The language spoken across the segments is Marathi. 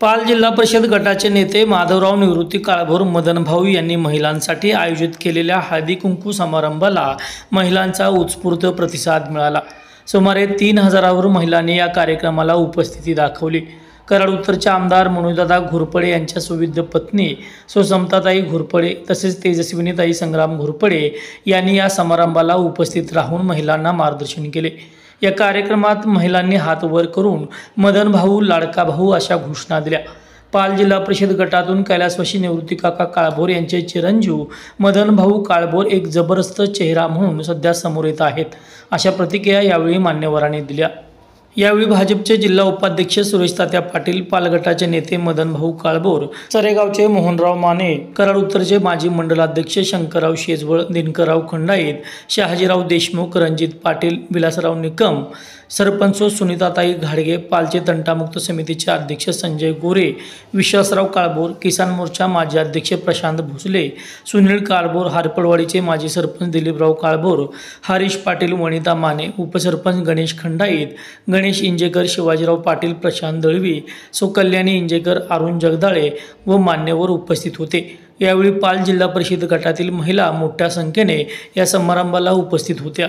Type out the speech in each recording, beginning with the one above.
पाल जिल्हा परिषद गटाचे नेते माधवराव निवृत्ती काळभोर मदनभाऊ यांनी महिलांसाठी आयोजित केलेल्या हळदी कुंकू समारंभाला महिलांचा उत्स्फूर्त प्रतिसाद मिळाला। सुमारे 3000वर महिलांनी या कार्यक्रमाला उपस्थिती दाखवली। कराड उत्तरचे आमदार मनोजदादा घोरपडे यांच्या सुविद्य पत्नी समताताई घोरपडे तसेच तेजस्विनीताई संग्राम घोरपडे यांनी या समारंभाला उपस्थित राहून महिलांना मार्गदर्शन केले। या कार्यक्रमात महिलांनी हात वर करून मदन भाऊ लाडका भाऊ अशा घोषणा दिल्या। पाल जिल्हा परिषद गटातून कैलासवासी निवृत्ती काका काळभोर यांचे चिरंजीव मदन भाऊ काळभोर एक जबरदस्त चेहरा म्हणून सध्या समोर येत आहेत अशा प्रतिक्रिया यावेळी मान्यवरांनी दिल्या। यावेळी भाजपचे जिल्हा उपाध्यक्ष सुरेश तात्या पाटील, पाल गटाचे नेते मदन भाऊ काळभोर, चरेगावचे मोहनराव माने, कराड उत्तरचे माजी मंडलाध्यक्ष शंकरराव शेजवळ, दिनकरराव खंडाईत, शहाजीराव देशमुख, रणजित पाटील, विलासराव निकम, सरपंच सुनीताताई घाडगे, पालचे तंटामुक्त समितीचे अध्यक्ष संजय गोरे, विश्वासराव काळभोर, किसान मोर्चा माजी अध्यक्ष प्रशांत भोसले, सुनील काळभोर, हारपळवाडीचे माजी सरपंच दिलीपराव काळभोर, हरीश पाटील, वनिता माने, उपसरपंच गणेश खंडाईत, गणेश इंजेकर, शिवाजीराव पाटील, प्रशांत दळवी, कल्याणी इंजेकर, अरुण जगदाळे व मान्यवर उपस्थित होते। यावेळी पाल जिल्हा परिषद गटातील महिला मोठ्या संख्येने या समारंभाला उपस्थित होत्या।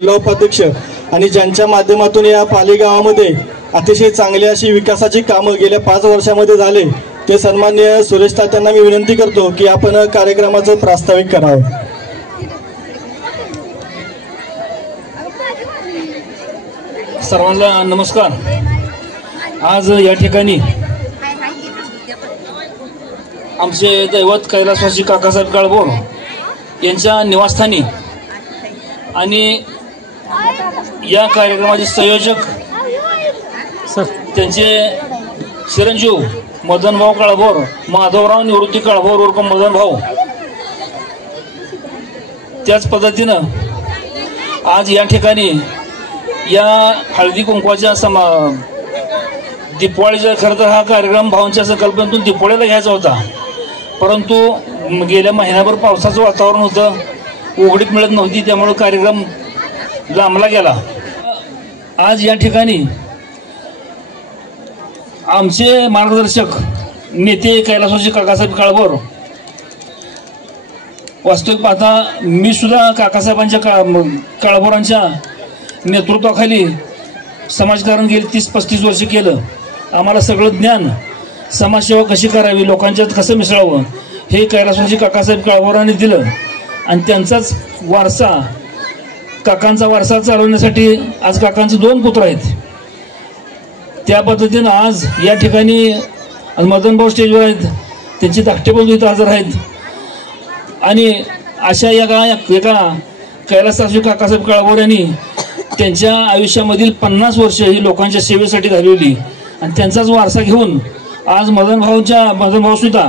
जिल्हा उपाध्यक्ष आणि ज्यांच्या माध्यमातून या पाली गावामध्ये अतिशय चांगली अशी विकासाची कामं गेल्या 5 वर्षामध्ये झाले ते सन्माननीय सुरेश तात्यांना मी विनंती करतो की आपण कार्यक्रमाचं प्रास्ताविक करावं। सर्वांना नमस्कार। आज या ठिकाणी आमचे दैवत कैलासवासी काकासाहेब काळभोर यांच्या निवासस्थानी आणि या कार्यक्रमाचे संयोजक त्यांचे चिरंजीव मदनभाऊ काळभोर, माधवराव निवृत्ती काळभोर उर्फ मदन भाऊ, त्याच पद्धतीनं आज या ठिकाणी या हळदी कुंकवाच्या दीपवाळीचा खरं तर हा कार्यक्रम भावांच्या संकल्पनेतून दीपवाळीला घ्यायचा होता, परंतु गेल्या महिनाभर पावसाचं वातावरण होतं, उघडीप मिळत नव्हती, त्यामुळे कार्यक्रम लांबला गेला। आज या ठिकाणी आमचे मार्गदर्शक नेते कैलासवासी काकासाहेब काळभोर, वास्तविक पाहता मी सुद्धा काकासाहेबांच्या काळभोरांच्या नेतृत्वाखाली समाजकारण गेली 30-35 वर्ष केलं। आम्हाला सगळं ज्ञान, समाजसेवा कशी करावी, लोकांच्यात कसं मिसळावं हे कैलासवासी काकासाहेब काळभोरांनी दिलं आणि त्यांचाच वारसा, काकांचा वारसा चालवण्यासाठी आज काकांचे 2 पुत्र आहेत। त्या पद्धतीनं आज या ठिकाणी मदनभाऊ स्टेजवर आहेत, त्यांची धाकटे बंधू इथं हजर आहेत आणि अशा एका कैलासवासी काकासाहेब काळभोर यांनी त्यांच्या आयुष्यामधील 50 वर्ष ही लोकांच्या सेवेसाठी घालवली आणि त्यांचाच वारसा घेऊन आज मदनभाऊ सुद्धा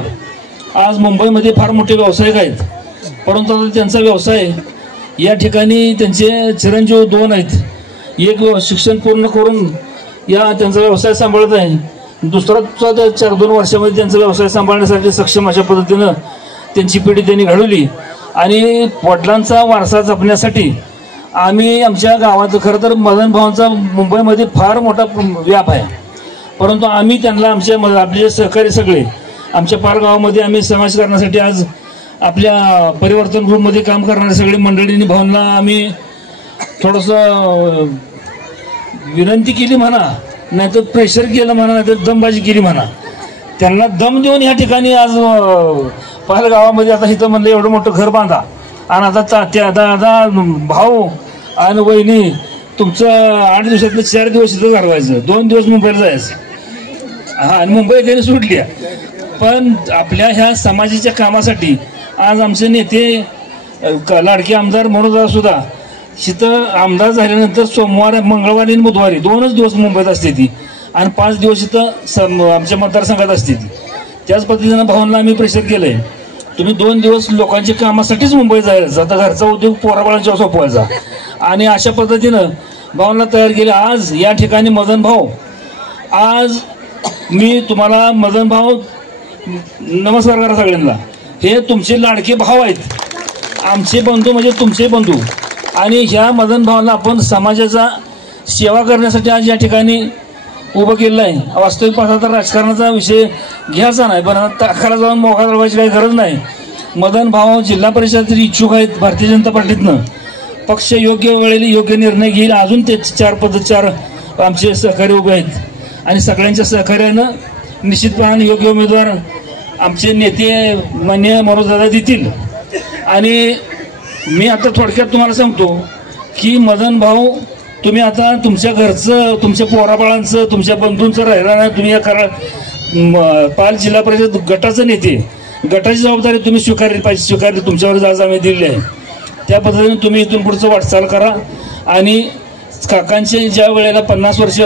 आज मुंबईमध्ये फार मोठे व्यावसायिक आहेत, परंतु आता त्यांचा व्यवसाय या ठिकाणी त्यांचे चिरंजीव 2 आहेत, एक शिक्षण पूर्ण करून त्यांचा व्यवसाय सांभाळत आहे, दुसरा 4-2 वर्षामध्ये त्यांचा व्यवसाय सांभाळण्यासाठी सक्षम अशा पद्धतीनं त्यांची पिढी त्यांनी घडवली आणि वडिलांचा वारसा जपण्यासाठी आम्ही आमच्या गावात खरं तर मदन भावांचा मुंबईमध्ये फार मोठा व्याप आहे, परंतु आम्ही त्यांना आपले सहकारी सगळे आमच्या पार गावामध्ये आम्ही समाजकारणासाठी आज आपल्या परिवर्तन ग्रुपमध्ये काम करणारे सगळे मंडळींनी भावना आम्ही थोडंसं विनंती केली म्हणा, नाहीतर प्रेशर केलं म्हणा, नाहीतर दमबाजी केली म्हणा, त्यांना दम देऊन या ठिकाणी आज पाल गावामध्ये आता इथं म्हणलं एवढं मोठं घर बांधा आणि आता तात्या, दादा, भाऊ आणि वहिनी तुमचं 8 दिवसातलं 4 दिवस इथं घालवायचं, 2 दिवस मुंबईला जायचं। आणि मुंबई त्यांनी सुटली, पण आपल्या ह्या समाजाच्या कामासाठी आज आमचे नेते लाडके आमदार मनोज सुद्धा तिथं आमदार झाल्यानंतर सोमवार, मंगळवारी आणि बुधवारी 2च दिवस मुंबईत असते ती आणि 5 दिवस इथं आमच्या मतदारसंघात असते ती. त्याच पद्धतीनं भावांना आम्ही प्रेशर केलं आहे, तुम्ही 2 दिवस लोकांच्या कामासाठीच मुंबईत जायचं, आता घरचा उद्योग पोराबाळांच्या सोपवायचा. आणि अशा पद्धतीनं भावांना तयार केलं. आज या ठिकाणी मदन भाऊ, आज मी तुम्हाला मदन भाऊ नमस्कार करा सगळ्यांना. हे तुमचे लाडके भाऊ आहेत, आमचे बंधू म्हणजे तुमचे बंधू. आणि ह्या मदन भावाला आपण समाजाचा सेवा करण्यासाठी आज या ठिकाणी उभं केलेलं आहे. वास्तविक पाहता तर राजकारणाचा विषय घ्यायचा नाही, पण ताकाला जाऊन मोका दळवायची काही गरज नाही. मदन भाऊ जिल्हा परिषदेतील इच्छुक आहेत भारतीय जनता पार्टीतनं. पक्ष योग्य वेळेला योग्य निर्णय घेईल. अजून ते 4 आमचे सहकारी उभे आहेत आणि सगळ्यांच्या सहकार्यानं निश्चितपणाने योग्य उमेदवार आमचे नेते मान्य मनोजदादा देतील. आणि मी आता थोडक्यात तुम्हाला सांगतो की मदन भाऊ, तुम्ही आता तुमच्या घरचं, तुमच्या पोराबाळांचं, तुमच्या बंधूंचं राहिला नाही. तुम्ही या पाल जिल्हा परिषद गटाचं नेते, गटाची जबाबदारी तुम्ही स्वीकारली पाहिजे, स्वीकारली तुमच्यावर आज आम्ही दिलेली आहे. त्या पद्धतीने तुम्ही इथून पुढचं वाटचाल करा. आणि काकांचे ज्या वेळेला 50 वर्ष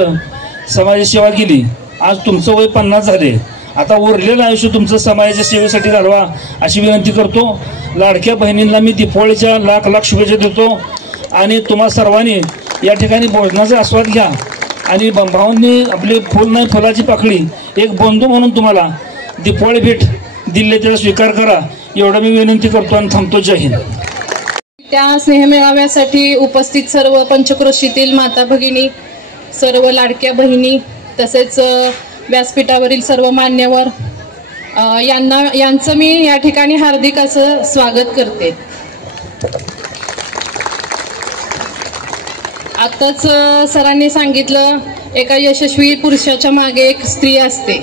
समाजसेवा केली, आज तुमचं वय 50 झाले, आता उरलेलं आयुष्य तुमचं समाजाच्या सेवेसाठी घालवा अशी विनंती करतो. लाडक्या बहिणींना मी दीपावलीच्या लाख शुभेच्छा देतो. आणि तुम्हा सर्वांनी या ठिकाणी भोजनाचा आस्वाद घ्या. आणि भावांनी आपली फुल नाही फुलाची पाकळी एक बंधू म्हणून तुम्हाला दीपावली भेट दिली, त्याचा स्वीकार करा एवढं मी विनंती करतो आणि थांबतो. जय हिंद. त्या स्नेहमेळाव्यासाठी उपस्थित सर्व पंचक्रोशीतील माता भगिनी, सर्व लाडक्या बहिणी, तसेच व्यासपीठावरील सर्व मान्यवर यांचं मी या ठिकाणी हार्दिक असं स्वागत करते. आत्ताच सरांनी सांगितलं एका यशस्वी पुरुषाच्या मागे एक स्त्री असते.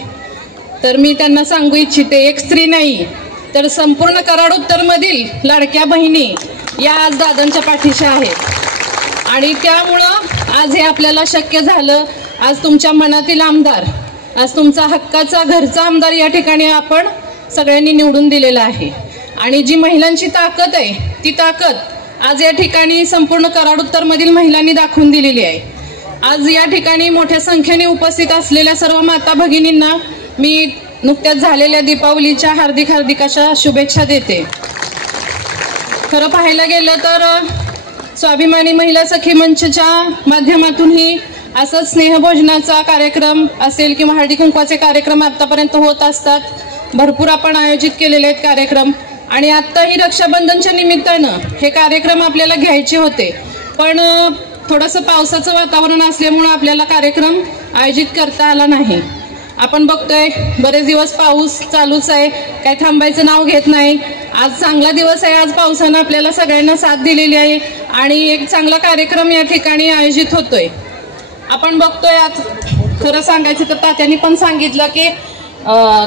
तर मी त्यांना सांगू इच्छिते, एक स्त्री नाही तर संपूर्ण कराड उत्तरमधील लाडक्या बहिणी या आज दादांच्या पाठीशी आहेत. आणि त्यामुळं आज हे आपल्याला शक्य झालं. आज तुमच्या मनातील आमदार, आज तुमचा हक्काचा घरचा आमदार या ठिकाणी आपण सगळ्यांनी निवडून दिलेला आहे. आणि जी महिलांची ताकद आहे ती ताकद आज या ठिकाणी संपूर्ण कराड उत्तरमधील महिलांनी दाखवून दिलेली आहे. आज या ठिकाणी मोठ्या संख्येने उपस्थित असलेल्या सर्व माता भगिनींना मी नुकत्याच झालेल्या दीपावलीच्या हार्दिक अशा शुभेच्छा देते. खरं पाहायला गेलं तर स्वाभिमानी महिला सखी मंचच्या माध्यमातूनही असंच स्नेहभोजनाचा कार्यक्रम असेल किंवा हळदी कुंकवाचे कार्यक्रम आतापर्यंत होत असतात. भरपूर आपण आयोजित केलेले आहेत कार्यक्रम. आणि आत्ताही रक्षाबंधनच्या निमित्तानं हे कार्यक्रम आपल्याला घ्यायचे होते, पण थोडंसं पावसाचं वातावरण असल्यामुळं आपल्याला कार्यक्रम आयोजित करता आला नाही. आपण बघतोय बरेच दिवस पाऊस चालूच आहे, काय थांबायचं नाव घेत नाही. आज चांगला दिवस आहे, आज पावसानं आपल्याला सगळ्यांना साथ दिलेली आहे आणि एक चांगला कार्यक्रम या ठिकाणी आयोजित होतोय. आपण बघतोय आज खरं सांगायचं तर तात्यांनी पण सांगितलं की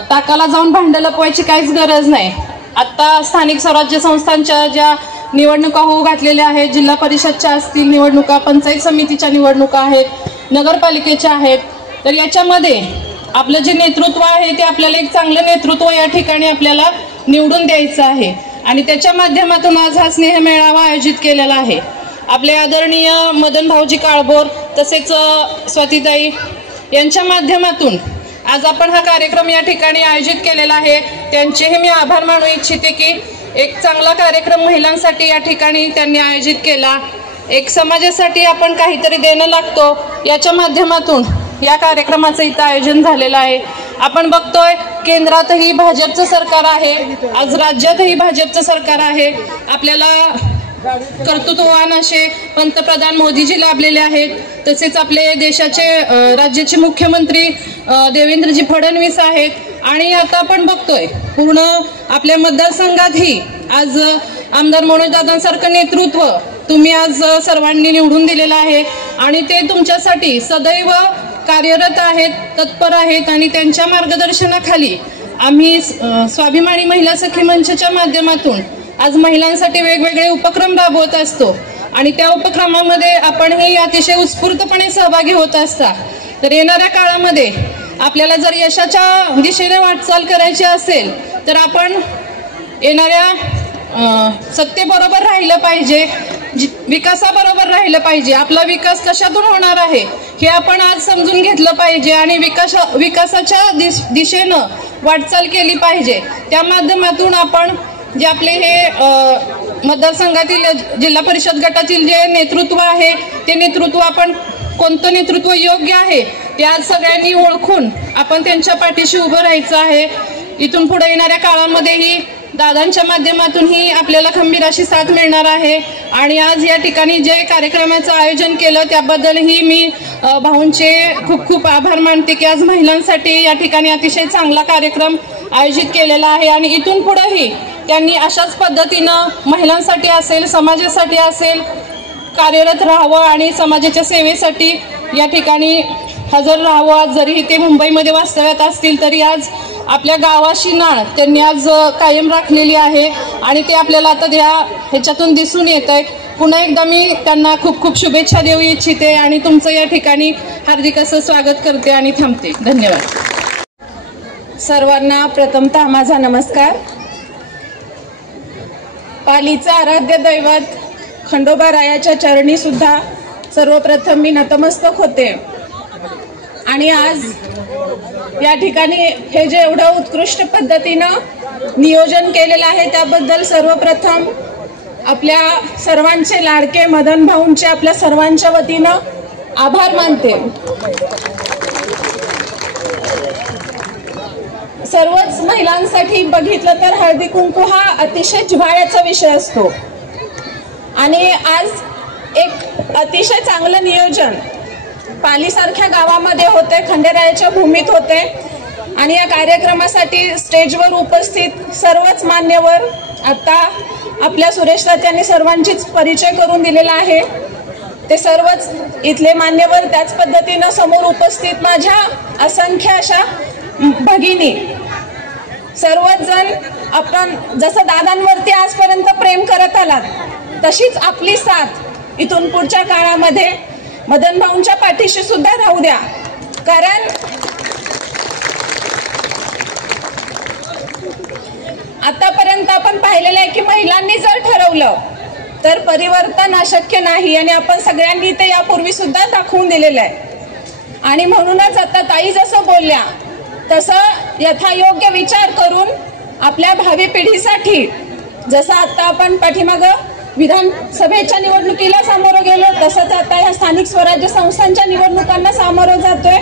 ताकाला जाऊन भांडं लपवायची काहीच गरज नाही. आत्ता स्थानिक स्वराज्य संस्थांच्या ज्या निवडणुका होऊ घातलेल्या आहेत, जिल्हा परिषदच्या असतील निवडणुका, पंचायत समितीच्या निवडणुका आहेत, नगरपालिकेच्या आहेत, तर याच्यामध्ये आपलं जे नेतृत्व आहे ते आपल्याला एक चांगलं नेतृत्व या ठिकाणी आपल्याला निवडून द्यायचं आहे. आणि त्याच्या माध्यमातून आज हा स्नेह मेळावा आयोजित केलेला आहे. आपले आदरणीय मदन भाऊजी काळभोर तसेच स्वातीताई यांच्या माध्यमातून आज आपण हा कार्यक्रम या ठिकाणी आयोजित केलेला आहे. त्यांचेही मी आभार मानू इच्छिते की एक चांगला कार्यक्रम महिलांसाठी या ठिकाणी त्यांनी आयोजित केला. एक समाजासाठी आपण काहीतरी देणं लागतो याच्या माध्यमातून या कार्यक्रमाचं इथं आयोजन झालेलं आहे. आपण बघतोय केंद्रातही भाजपचं सरकार आहे, आज राज्यातही भाजपचं सरकार आहे. आपल्याला कर्तृत्ववान असे पंतप्रधान मोदीजी लाभलेले आहेत. तसेच आपले देशाचे राज्याचे मुख्यमंत्री देवेंद्रजी फडणवीस आहेत. आणि आता आपण बघतोय पूर्ण आपल्या मतदारसंघातही आज आमदार मनोजदादांसारखं नेतृत्व तुम्ही आज सर्वांनी निवडून दिलेलं आहे आणि ते तुमच्यासाठी सदैव कार्यरत आहेत, तत्पर आहेत. आणि त्यांच्या मार्गदर्शनाखाली आम्ही स्वाभिमानी महिला सखी मंचच्या माध्यमातून आज महिलांसाठी वेगवेगळे उपक्रम राबवत असतो आणि त्या उपक्रमामध्ये आपणही अतिशय उत्स्फूर्तपणे सहभागी होत असता. तर येणाऱ्या काळामध्ये आपल्याला जर यशाच्या दिशेने वाटचाल करायची असेल तर आपण येणाऱ्या सत्तेबरोबर राहिलं पाहिजे, विकासाबरोबर राहिलं पाहिजे. आपला विकास कशातून होणार आहे हे आपण आज समजून घेतलं पाहिजे आणि विकासाच्या दिशेनं वाटचाल केली पाहिजे. त्या माध्यमातून आपण जे आपले हे मतदारसंघातील जिल्हा परिषद गटातील जे नेतृत्व आहे ते नेतृत्व आपण कोणतं नेतृत्व योग्य आहे ते आज सगळ्यांनी ओळखून आपण त्यांच्या पाठीशी उभं राहायचं आहे. इथून पुढे येणाऱ्या काळामध्येही दादांच्या माध्यमातूनही आपल्याला खंबीर अशी साथ मिळणार आहे. आणि आज या ठिकाणी जे कार्यक्रमाचं आयोजन केलं त्याबद्दलही मी भाऊंचे खूप खूप आभार मानते की आज महिलांसाठी या ठिकाणी अतिशय चांगला कार्यक्रम आयोजित केलेला आहे. आणि इथून पुढेही त्यांनी अशाच पद्धतीनं महिलांसाठी असेल, समाजासाठी असेल कार्यरत राहावं आणि समाजाच्या सेवेसाठी या ठिकाणी हजर राहावं. आज जरी ते मुंबईमध्ये वास्तव्यात असतील तरी आज आपल्या गावाशी नाळ त्यांनी आज कायम राखलेली आहे आणि ते आपल्याला आता ह्याच्यातून दिसून येत आहेत. पुन्हा एकदा मी त्यांना खूप खूप शुभेच्छा देऊ इच्छिते आणि तुमचं या ठिकाणी हार्दिक असं स्वागत करते आणि थांबते. धन्यवाद. सर्वांना प्रथमतः माझा नमस्कार. पालीचा आराध्य दैवत खंडोबा रायाच्या चरणी सुद्धा सर्वप्रथम मी नतमस्तक होते. आणि आज या ठिकाणी हे जे एवढं उत्कृष्ट पद्धतीनं नियोजन केलेलं आहे त्याबद्दल सर्वप्रथम आपल्या सर्वांचे लाडके मदन भाऊंचे आपल्या सर्वांच्या वतीनं आभार मानते. सर्वच महिलांसाठी बघितलं तर हळदी कुंकू हा अतिशय जिव्हाळ्याचा विषय असतो आणि आज एक अतिशय चांगलं नियोजन पालीसारख्या गावामध्ये होते, खंडेरायाच्या भूमीत होते. आणि या कार्यक्रमासाठी स्टेजवर उपस्थित सर्वच मान्यवर, आता आपल्या सुरेश तात्यांनी सर्वांचीच परिचय करून दिलेला आहे, ते सर्वच इथले मान्यवर, त्याच पद्धतीनं समोर उपस्थित माझ्या असंख्य अशा भगिनी, सर्वच जण आपण जसं दादांवरती आजपर्यंत प्रेम करत आलात तशीच आपली साथ इथून पुढच्या काळामध्ये मदन भाऊंच्या पाठीशी सुद्धा राहू द्या. कारण आतापर्यंत आपण पाहिलेलं आहे की महिलांनी जर ठरवलं तर परिवर्तन अशक्य नाही आणि आपण सगळ्यांनी ते यापूर्वी सुद्धा दाखवून दिलेलं आहे. आणि म्हणूनच आता ताई जसं बोलल्या तसं यथायोग्य विचार करून आपल्या भावी पिढीसाठी, जसं आता आपण पाठीमागं विधानसभेच्या निवडणुकीला सामोरं गेलो तसंच आता या स्थानिक स्वराज्य संस्थांच्या निवडणुकांना सामोरं जातोय.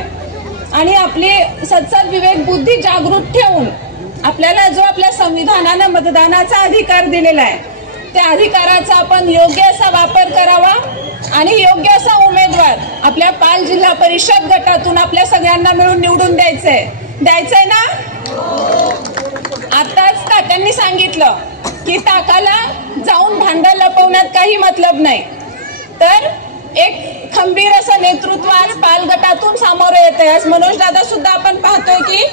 आणि आपली सत्सद विवेक बुद्धी जागृत ठेवून आपल्याला जो आपल्या संविधानानं मतदानाचा अधिकार दिलेला आहे त्या अधिकाराचा आपण योग्य असा वापर करावा आणि योग्य असा उमेदवार आपल्या पाल जिल्हा परिषद गटातून आपल्या सगळ्यांना मिळून निवडून द्यायचंय ना. आताच तात्यांनी सांगितलं की ताकाला जाऊन भांडं लपवण्यात काही मतलब नाही, तर एक खंबीर असं नेतृत्व आज पाल गटातून सामोरं येत आहे. आज मनोज दादा सुद्धा आपण पाहतोय की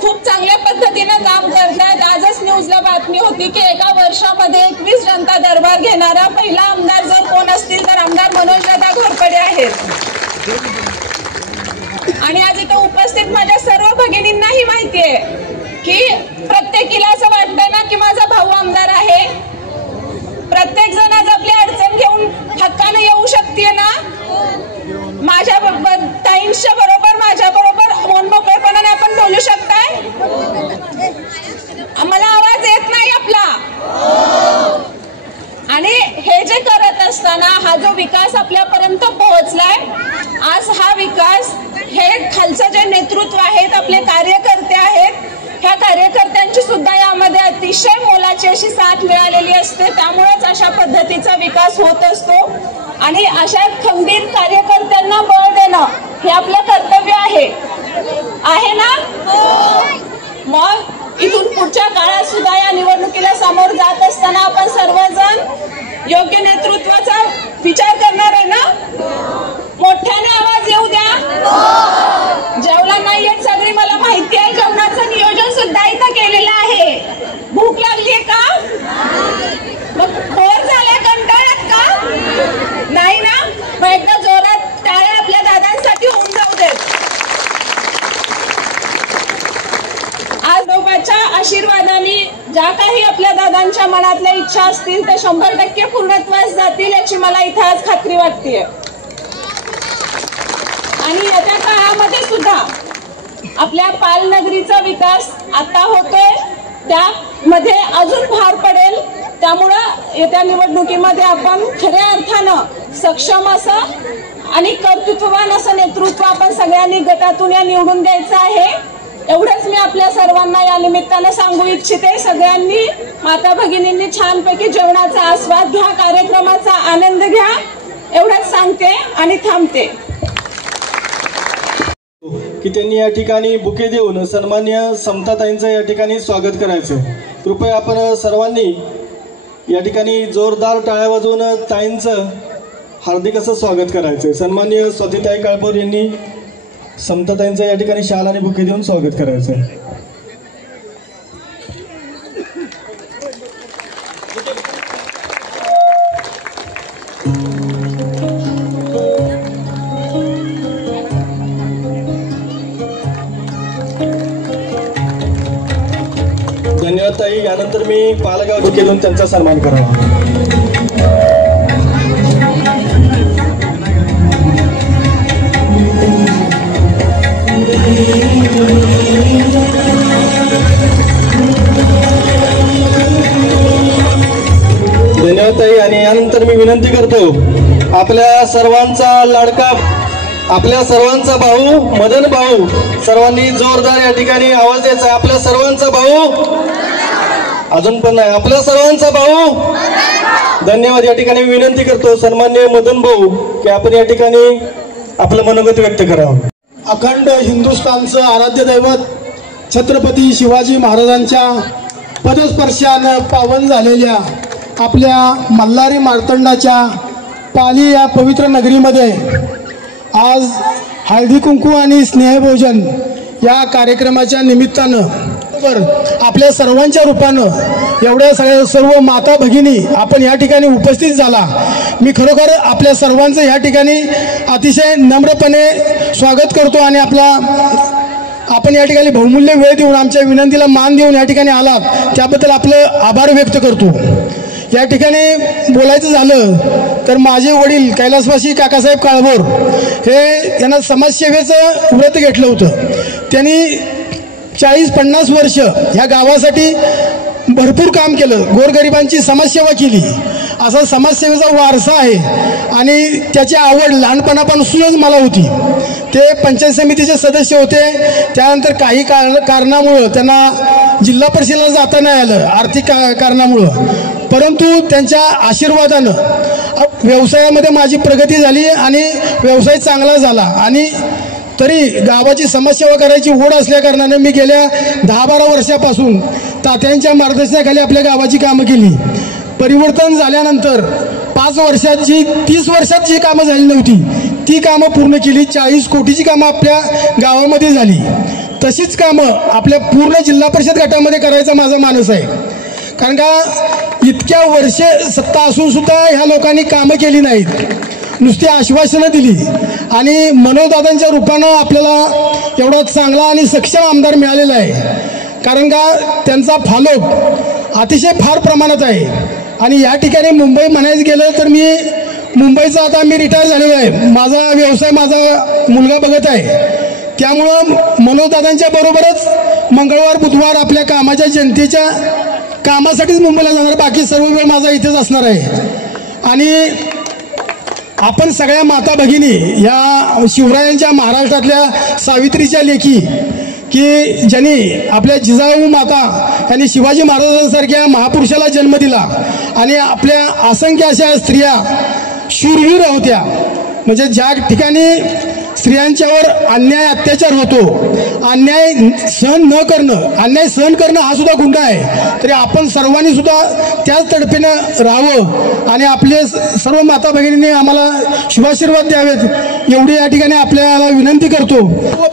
खूप चांगल्या पद्धतीनं काम करतायत. आजच न्यूजला बातमी होती की एका वर्षामध्ये 21 जनता दरबार घेणारा पहिला आमदार जर कोण असतील तर आमदार मनोज दादा घोरपडे आहेत. आणि आज इथं उपस्थित माझ्या सर्व भगिनींनाही माहिती आहे की प्रत्येकीला असं वाटतंय ना की माझा भाऊ आमदार आहे. प्रत्येक जण आज आपली अडचण घेऊन हक्काने येऊ शकते ना. माझ्या ताईंच्या बरोबर, माझ्या बरोबर मनमोकळेपणाने आपण बोलू शकताय. मला आवाज येत नाही आपला. आणि हे जे करत असताना हा जो विकास आपल्यापर्यंत पोहोचलाय, आज हा विकास हे खालचं जे नेतृत्व आहेत, आपले कार्यकर्ते आहेत, ह्या कार्यकर्त्यांची सुद्धा यामध्ये अतिशय मोलाची अशी साथ मिळालेली असते. त्यामुळेच अशा पद्धतीचा विकास होत असतो. आणि अशा खंबीर कार्यकर्त्यांना बळ देणं हे आपलं कर्तव्य आहे ना. मग इथून पुढच्या काळात सुद्धा या निवडणुकीला समोर जात असताना आपण सर्वजण योग्य नेतृत्वाचा विचार करणार आहे ना. मोठ्याने आवाज येऊ द्या. जेवला नाही येत सगळी मला माहिती आहे. जेवणाचं नियोजन सुद्धा इथं केलेलं आहे. भूक लागलीये का? मग बोर झाल्या, कंटाळ्यात का? नाही ना. मग एकदा जोरात टाळ्या आपल्या दादांसाठी होऊन जाऊ देत. आज लोकांच्या आशीर्वादाने ज्या काही आपल्या दादांच्या मनातल्या इच्छा इच्छा असतील तर 100% पूर्णत्वास जातील याची मला इथे आज खात्री वाटते. आणि येत्या काळामध्ये सुद्धा आपल्या पालनगरीचा विकास आता होतोय, त्यामध्ये अजून भर पडेल. त्यामुळं येत्या निवडणुकीमध्ये आपण खऱ्या अर्थानं सक्षम असं आणि कर्तृत्ववान असं नेतृत्व आपण सगळ्यांनी गटातून या निवडून द्यायचं आहे. एवढंच मी आपल्या सर्वांना या निमित्तानं सांगू इच्छिते. सगळ्यांनी माता भगिनींनी छानपैकी जेवणाचा आस्वाद घ्या, कार्यक्रमाचा आनंद घ्या, एवढंच सांगते आणि थांबते. की त्यांनी या ठिकाणी बुके देऊन सन्मान्य समताताईंचं या ठिकाणी स्वागत करायचं. कृपया आपण सर्वांनी या ठिकाणी जोरदार टाळ्या वाजवून ताईंचं हार्दिक असं स्वागत करायचं. सन्मान्य स्वातीताई काळभोर यांनी समताताईंचं या ठिकाणी शाल आणि बुके देऊन स्वागत करायचं. धन्यवाद ताई. यानंतर मी पालगाव बुके देऊन त्यांचा सन्मान करावा. धन्यवाद ताई. आणि यानंतर मी विनंती करतो आपल्या सर्वांचा लाडका, आपल्या सर्वांचा भाऊ मदन भाऊ, सर्वांनी जोरदार या ठिकाणी आवाज द्यायचा. आपल्या सर्वांचा भाऊ, अजून पण नाही, आपल्या सर्वांचा भाऊ. धन्यवाद. या ठिकाणी विनंती करतो सन्मान्य मदन भाऊ की आपण या ठिकाणी आपलं मनोगत व्यक्त करावं. अखंड हिंदुस्थानचं आराध्य दैवत छत्रपती शिवाजी महाराजांच्या पदस्पर्शानं पावन झालेल्या आपल्या मल्हारी मार्तंडाच्या पाली या पवित्र नगरीमध्ये आज हळदी कुंकू आणि स्नेहभोजन या कार्यक्रमाच्या निमित्तानं आपल्या सर्वांच्या रूपानं एवढ्या सर्व माता भगिनी आपण या ठिकाणी उपस्थित झाला. मी खरोखर आपल्या सर्वांचं या ठिकाणी अतिशय नम्रपणे स्वागत करतो आणि आपण या ठिकाणी बहुमूल्य वेळ देऊन आमच्या विनंतीला मान देऊन या ठिकाणी आलात त्याबद्दल आपलं आभार व्यक्त करतो. या ठिकाणी बोलायचं झालं तर माझे वडील कैलासवासी काकासाहेब काळभोर हे यांना समाजसेवेचं व्रत घेतलं होतं. त्यांनी 40-50 वर्ष ह्या गावासाठी भरपूर काम केलं, गोरगरिबांची समाजसेवा केली. असा समाजसेवेचा वारसा आहे आणि त्याची आवड लहानपणापासूनच मला होती. ते पंचायत समितीचे सदस्य होते. त्यानंतर काही कारणामुळं त्यांना जिल्हा परिषदेला जाता नाही आलं, आर्थिक कारणामुळं. परंतु त्यांच्या आशीर्वादानं व्यवसायामध्ये माझी प्रगती झाली आणि व्यवसाय चांगला झाला. आणि तरी गावाची समाजसेवा करायची ओढ असल्या कारणाने मी गेल्या 10-12 वर्षापासून तात्यांच्या मार्गदर्शनाखाली आपल्या गावाची कामं केली. परिवर्तन झाल्यानंतर 5 वर्षाची 30 वर्षात जी कामं झाली नव्हती ती कामं पूर्ण केली. 40 कोटीची कामं आपल्या गावामध्ये झाली. तशीच कामं आपल्या पूर्ण जिल्हा परिषद गटामध्ये करायचा माझा मानस आहे. कारण का इतक्या वर्षे सत्ता असून सुद्धा ह्या लोकांनी कामं केली नाहीत, नुसती आश्वासनं दिली. आणि मनोजदादांच्या रूपानं आपल्याला एवढा चांगला आणि सक्षम आमदार मिळालेला आहे. कारण का त्यांचा फॉलोअप अतिशय फार प्रमाणात आहे. आणि या ठिकाणी मुंबई म्हणायचं गेलं तर मी मुंबईचा आता मी रिटायर झालेलो आहे. माझा व्यवसाय माझा मुलगा बघत आहे. त्यामुळं मनोजदादांच्या बरोबरच मंगळवार बुधवार आपल्या कामाच्या जनतेच्या कामासाठीच मुंबईला जाणार, बाकी सर्व वेळ माझा इथेच असणार आहे. आणि आपण सगळ्या माता भगिनी या शिवरायांच्या महाराष्ट्रातल्या सावित्रीच्या लेकी की ज्यांनी आपल्या जिजाऊ माता यांनी शिवाजी महाराजांसारख्या महापुरुषाला जन्म दिला आणि आपल्या असंख्य अशा स्त्रिया शूरवीर होत्या. म्हणजे ज्या ठिकाणी स्त्रियांच्यावर अन्याय अत्याचार होतो, अन्याय सहन करणं हा सुद्धा गुन्हा आहे. तरी आपण सर्वांनी सुद्धा त्याच तडफेनं राहावं आणि आपले सर्व माता भगिनींनी आम्हाला शुभाशीर्वाद द्यावेत एवढी या ठिकाणी आपल्याला विनंती करतो.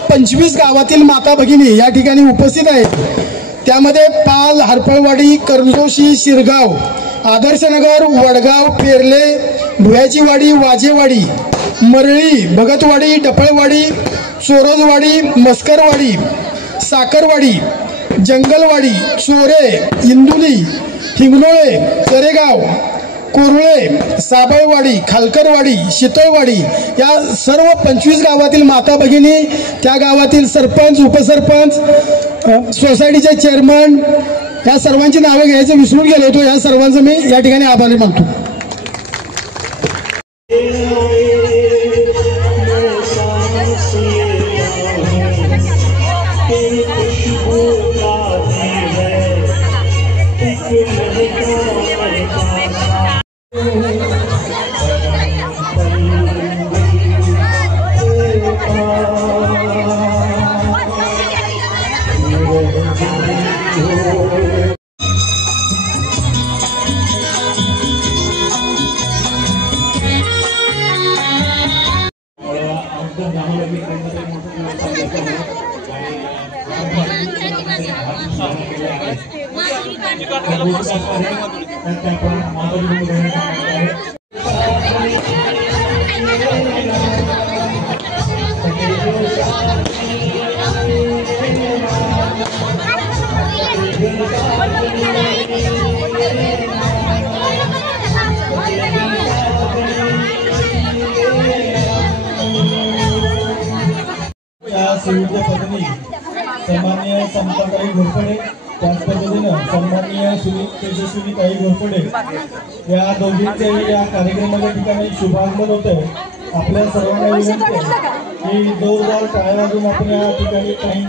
25 गावातील माता भगिनी या ठिकाणी उपस्थित आहेत. त्यामध्ये पाल, हरपळवाडी, करजोशी, शिरगाव, आदर्शनगर, वडगाव, पेरले, भुयाची वाडी, वाजेवाडी, मरळी, भगतवाडी, डफळवाडी, चोरजवाडी, मस्करवाडी, साखरवाडी, जंगलवाडी, चोरे, इंदुली, हिंगलोळे, करेगाव, कोरुळे, साबळवाडी, खालकरवाडी, शीतळवाडी या सर्व 25 गावातील माता भगिनी, त्या गावातील सरपंच, उपसरपंच, सोसायटीचे चेअरमन या सर्वांची नावं घ्यायचं विसरून गेलो होतो. या सर्वांचं मी या ठिकाणी आभारी मानतो. सुविधा पत्नी सन्माननीय संपाताई घोरपडे, त्याच पद्धतीनं सन्माननीय तेजस्विनीताई घोरपडे या दोघींचे या कार्यक्रमाच्या ठिकाणी शुभागमन होतं. आपल्या सर्वांना विनंती आहे की जोरदार टाळ्या वाजवून आपण या ठिकाणी काही